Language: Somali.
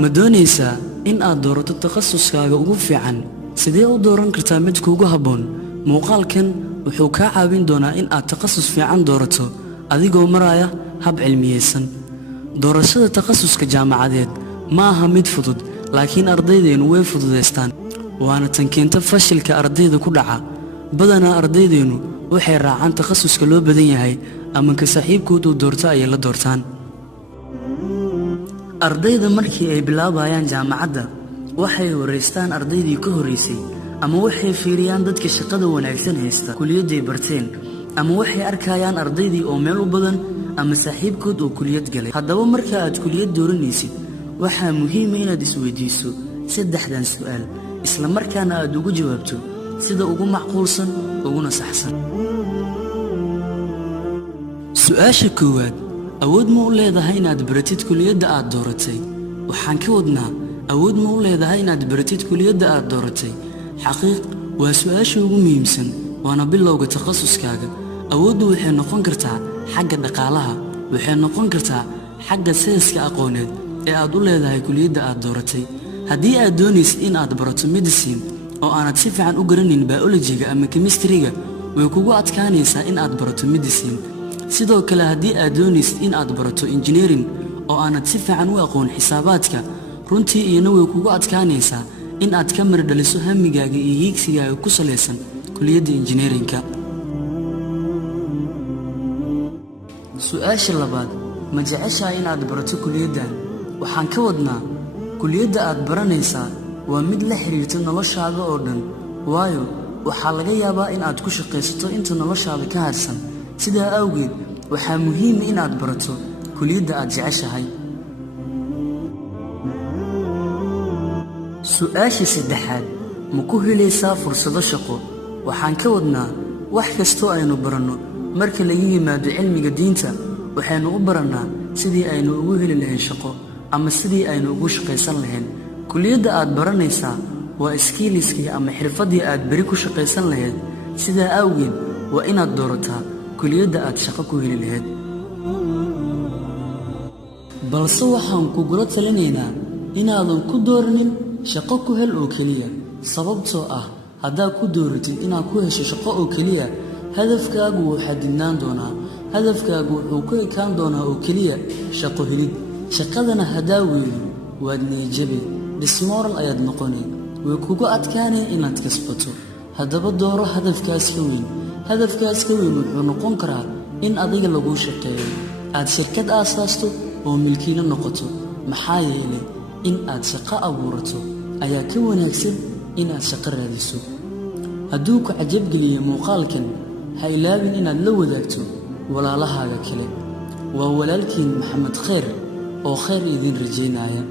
ma doonaysaa in aad doorato takhasuskaaga ugu fiican sidee u dooran kartaa mid kuugu habboon muuqaalkan wuxuu kaa caawin doonaa in aad takhasus fiican doorato adigoo maraya hab cilmiyeysan doorashada takhasuska jaamacadeed ma aha mid fudud laakiin ardaydeenu way fududeystaan waana tan keenta fashilka ardayda ku dhaca badanaa ardaydeenu waxay raacaan takhasuska loo badan yahay ama ka saaxiibkood uu doorto ayay la doortaan ardayda markii ay bilaabayaan jaamacadda waxay wareystaan ardaydii ka horeysay ama waxay fiiriyaan dadka shaqada wanaagsan haysta kuliyadday barteen ama waxay arkayaan ardaydii oo meel u badan ama saaxiibkood oo kuliyad galay haddaba marka aad kuliyad dooranaysid waxaa muhiim ah inaad isweydiiso saddexdan su'aal isla markaana aad ugu jawaabto sida ugu macquulsan uguna saxsan su'aasha koowaad awood ma u leedahay inaad baratid kuliyadda aad dooratay waxaan ka wadnaa awood ma u leedahay inaad baratid kuliyadda aad dooratay xaqiiq waa su'aasha ugu muhiimsan waana bilowga takhasuskaaga awooddu waxay noqon kartaa xagga dhaqaalaha waxay noqon kartaa xagga sayniska aqooneed ee aad u leedahay kuliyadda aad dooratay haddii aad doonaysid in aad barato medicine oo aanad si fiican u garanin biology-ga ama chemistry-ga way kugu adkaanaysaa in aad barato medicine sidoo kale haddii aad doonaysid in aad barato engineering oo aanad si fiican u aqoon xisaabaadka runtii iyana way kugu adkaanaysaa in aad ka mar dhaliso hamigaaga iyo hiigsigaaga ku salaysan kuliyadda engineering-ka su'aasha labaad ma jeceshahay inaad barato kuliyaddan waxaan ka wadnaa kuliyadda aad baranaysaa waa mid la xiriirta noloshaada oo dhan waayo waxaa laga yaabaa in aad ku shaqaysato inta noloshaada ka harsan sidaa awgeed waxaa muhiim ah inaad barato kuliyadda aad jeceshahay su'aasha saddexaad ma ku helaysaa fursado shaqo waxaan ka wadnaa wax kastoo aynu baranno marka laga yimaado cilmiga diinta waxaynu u barannaa sidii aynu ugu heli lahayn shaqo ama sidii aynu ugu shaqaysan lahayn kuliyadda aad baranaysaa waa skilliskii ama xirfaddii aad beri ku shaqaysan lahayd sidaa awgeed waa inaad doorataa kuliyadda aad shaqo ku heli lahayd balse waxaan kugula talinaynaa inaadan ku dooranin shaqo ku hel oo keliya sababtoo ah haddaad ku dooratid inaad ku hesho shaqo oo keliya hadafkaagu wuu xadidnaan doonaa hadafkaagu wuxuu ku ekaan doonaa oo keliya shaqo helid shaqadana haddaa weydo waad niyadjabi dismoral ayaad noqonay way kugu adkaanay inaad kasbato haddaba dooro hadafkaas ka weyn wuxuu noqon karaa in adiga laguu shaqeeyo aad shirkad aasaasto oo milkiilo noqoto maxaa yeelay in aad shaqo abuurato ayaa ka wanaagsan inaad shaqo raadiso hadduu ku cajabgeliyey muuqaalkan ha ilaabin inaad la wadaagto walaalahaaga kale waa walaalkiin maxamed khayr oo khayr idin rajaynaya